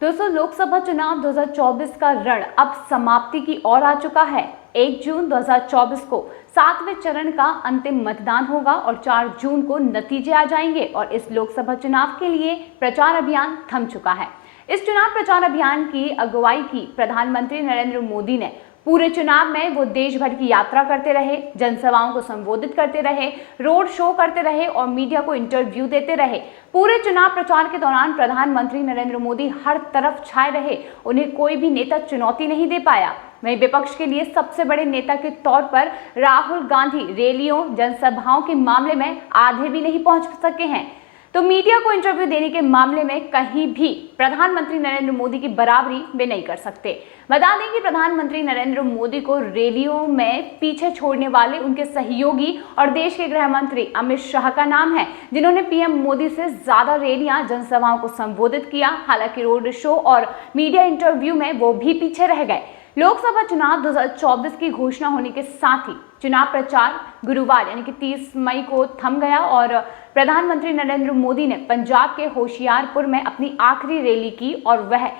दोस्तों, लोकसभा चुनाव 2024 का रण अब समाप्ति की ओर आ चुका है। 1 जून 2024 को 7वें चरण का अंतिम मतदान होगा और 4 जून को नतीजे आ जाएंगे और इस लोकसभा चुनाव के लिए प्रचार अभियान थम चुका है। इस चुनाव प्रचार अभियान की अगुवाई की प्रधानमंत्री नरेंद्र मोदी ने। पूरे चुनाव में वो देश भर की यात्रा करते रहे, जनसभाओं को संबोधित करते रहे, रोड शो करते रहे और मीडिया को इंटरव्यू देते रहे। पूरे चुनाव प्रचार के दौरान प्रधानमंत्री नरेंद्र मोदी हर तरफ छाए रहे। उन्हें कोई भी नेता चुनौती नहीं दे पाया। वहीं विपक्ष के लिए सबसे बड़े नेता के तौर पर राहुल गांधी रैलियों, जनसभाओं के मामले में आधे भी नहीं पहुंच सके हैं, तो मीडिया को इंटरव्यू देने के मामले में कहीं भी प्रधानमंत्री नरेंद्र मोदी की बराबरी वे नहीं कर सकते। बता दें कि प्रधानमंत्री नरेंद्र मोदी को रैलियों में पीछे छोड़ने वाले उनके सहयोगी और देश के गृह मंत्री अमित शाह का नाम है, जिन्होंने पीएम मोदी से ज्यादा रैलियां, जनसभाओं को संबोधित किया। हालांकि रोड शो और मीडिया इंटरव्यू में वो भी पीछे रह गए। लोकसभा चुनाव 2024 की घोषणा होने के साथ ही चुनाव प्रचार गुरुवार यानी कि 30 मई को थम गया और प्रधानमंत्री नरेंद्र मोदी ने पंजाब के होशियारपुर में अपनी आखिरी रैली की और वह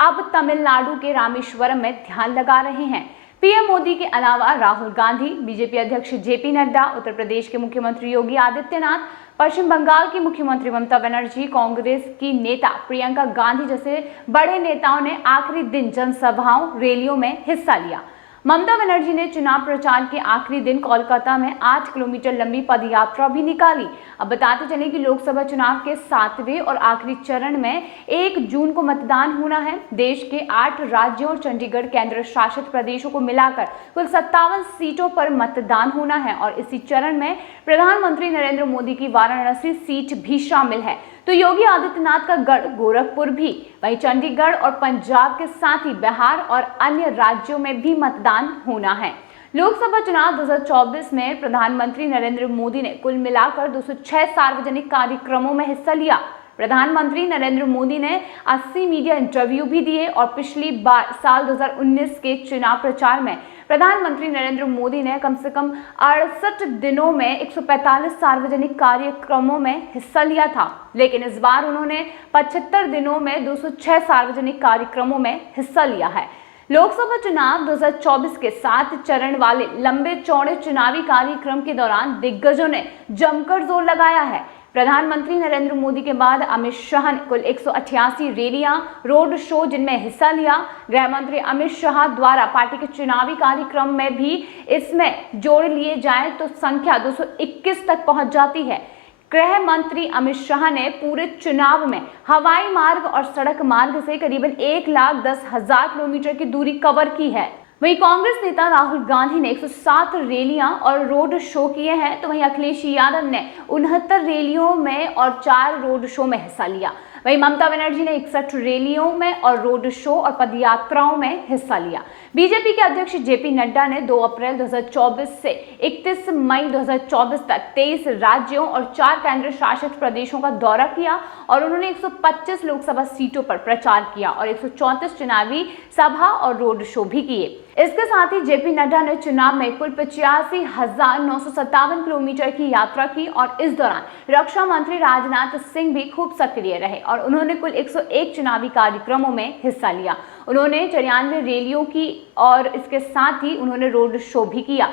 अब तमिलनाडु के रामेश्वरम में ध्यान लगा रहे हैं। पीएम मोदी के अलावा राहुल गांधी, बीजेपी अध्यक्ष जेपी नड्डा, उत्तर प्रदेश के मुख्यमंत्री योगी आदित्यनाथ, पश्चिम बंगाल की मुख्यमंत्री ममता बनर्जी, कांग्रेस की नेता प्रियंका गांधी जैसे बड़े नेताओं ने आखिरी दिन जनसभाओं, रैलियों में हिस्सा लिया। ममता बनर्जी ने चुनाव प्रचार के आखिरी दिन कोलकाता में 8 किलोमीटर लंबी पदयात्रा भी निकाली। अब बताते चलें कि लोकसभा चुनाव के 7वें और आखिरी चरण में 1 जून को मतदान होना है। देश के 8 राज्यों और चंडीगढ़ केंद्र शासित प्रदेशों को मिलाकर कुल 57 सीटों पर मतदान होना है और इसी चरण में प्रधानमंत्री नरेंद्र मोदी की वाराणसी सीट भी शामिल है। तो योगी आदित्यनाथ का गढ़ गोरखपुर भी, वहीं चंडीगढ़ और पंजाब के साथ ही बिहार और अन्य राज्यों में भी मतदान होना है। लोकसभा चुनाव 2024 में प्रधानमंत्री नरेंद्र मोदी ने कुल मिलाकर 206 सार्वजनिक कार्यक्रमों में हिस्सा लिया। प्रधानमंत्री नरेंद्र मोदी ने 80 मीडिया इंटरव्यू भी दिए और पिछली बार साल 2019 के चुनाव प्रचार में प्रधानमंत्री नरेंद्र मोदी ने कम से कम 68 दिनों में 145 सार्वजनिक कार्यक्रमों में हिस्सा लिया था, लेकिन इस बार उन्होंने 75 दिनों में 206 सार्वजनिक कार्यक्रमों में हिस्सा लिया है। लोकसभा चुनाव 2024 के 7 चरण वाले लंबे चौड़े चुनावी कार्यक्रम के दौरान दिग्गजों ने जमकर जोर लगाया है। प्रधानमंत्री नरेंद्र मोदी के बाद अमित शाह ने कुल 188 रैलियां, रोड शो जिनमें हिस्सा लिया। गृह मंत्री अमित शाह द्वारा पार्टी के चुनावी कार्यक्रम में भी इसमें जोड़ लिए जाएं तो संख्या 221 तक पहुंच जाती है। गृह मंत्री अमित शाह ने पूरे चुनाव में हवाई मार्ग और सड़क मार्ग से करीबन 1,10,000 किलोमीटर की दूरी कवर की है। वहीं कांग्रेस नेता राहुल गांधी ने 107 रैलियां और रोड शो किए हैं, तो वहीं अखिलेश यादव ने 69 रैलियों में और 4 रोड शो में हिस्सा लिया। वहीं ममता बनर्जी ने 61 रैलियों में और रोड शो और पदयात्राओं में हिस्सा लिया। बीजेपी के अध्यक्ष जेपी नड्डा ने 2 अप्रैल 2024 से 31 मई 2024 तक 23 राज्यों और 4 केंद्र शासित प्रदेशों का दौरा किया और उन्होंने 125 लोकसभा सीटों पर प्रचार किया और 134 चुनावी सभा और रोड शो भी किए। इसके साथ ही जेपी नड्डा ने चुनाव में कुल 85,957 किलोमीटर की यात्रा की और इस दौरान रक्षा मंत्री राजनाथ सिंह भी खूब सक्रिय रहे और उन्होंने कुल 101 चुनावी कार्यक्रमों में हिस्सा लिया। उन्होंने 94 रैलियों की और इसके साथ ही उन्होंने रोड शो भी किया।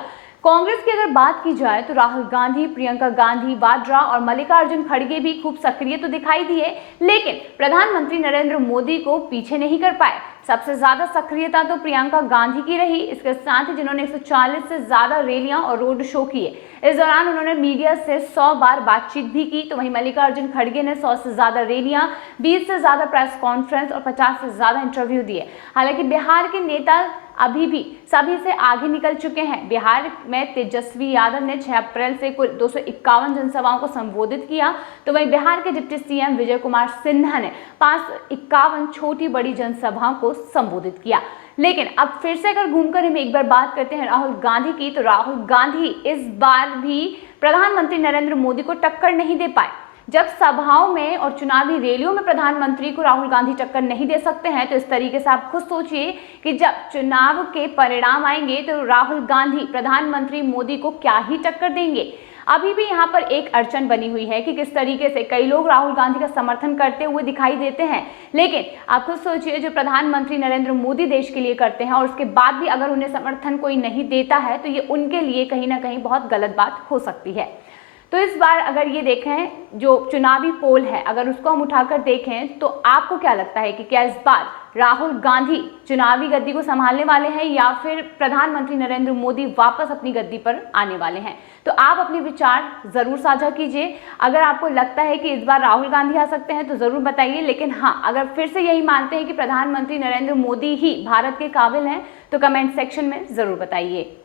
कांग्रेस की अगर बात की जाए तो राहुल गांधी, प्रियंका गांधी वाड्रा और मल्लिकार्जुन खड़गे भी खूब सक्रिय तो दिखाई दिए, लेकिन प्रधानमंत्री नरेंद्र मोदी को पीछे नहीं कर पाए। सबसे ज्यादा सक्रियता तो प्रियंका गांधी की रही, इसके साथ ही जिन्होंने 140 से ज्यादा रैलियां और रोड शो किए। इस दौरान उन्होंने मीडिया से 100 बार बातचीत भी की। तो वहीं मल्लिकार्जुन खड़गे ने 100 से ज्यादा रैलियां, 20 से ज्यादा प्रेस कॉन्फ्रेंस और 50 से ज्यादा इंटरव्यू दिए। हालांकि बिहार के नेता अभी भी सभी से आगे निकल चुके हैं। बिहार में तेजस्वी यादव ने 6 अप्रैल से कुल 251 जनसभाओं को संबोधित किया, तो वहीं बिहार के डिप्टी सीएम विजय कुमार सिन्हा ने 551 छोटी बड़ी जनसभाओं को संबोधित किया। लेकिन अब फिर से अगर घूमकर हम एक बार बात करते हैं राहुल गांधी की, तो राहुल गांधी इस बार भी प्रधानमंत्री नरेंद्र मोदी को टक्कर नहीं दे पाए। जब सभाओं में और चुनावी रैलियों में प्रधानमंत्री को राहुल गांधी टक्कर नहीं दे सकते हैं, तो इस तरीके से आप खुद सोचिए कि जब चुनाव के परिणाम आएंगे तो राहुल गांधी प्रधानमंत्री मोदी को क्या ही टक्कर देंगे। अभी भी यहाँ पर एक अड़चन बनी हुई है कि किस तरीके से कई लोग राहुल गांधी का समर्थन करते हुए दिखाई देते हैं, लेकिन आप खुद सोचिए जो प्रधानमंत्री नरेंद्र मोदी देश के लिए करते हैं और उसके बाद भी अगर उन्हें समर्थन कोई नहीं देता है तो ये उनके लिए कहीं ना कहीं बहुत गलत बात हो सकती है। तो इस बार अगर ये देखें जो चुनावी पोल है, अगर उसको हम उठाकर देखें तो आपको क्या लगता है कि क्या इस बार राहुल गांधी चुनावी गद्दी को संभालने वाले हैं या फिर प्रधानमंत्री नरेंद्र मोदी वापस अपनी गद्दी पर आने वाले हैं? तो आप अपने विचार जरूर साझा कीजिए। अगर आपको लगता है कि इस बार राहुल गांधी आ सकते हैं तो जरूर बताइए, लेकिन हाँ, अगर फिर से यही मानते हैं कि प्रधानमंत्री नरेंद्र मोदी ही भारत के काबिल हैं तो कमेंट सेक्शन में जरूर बताइए।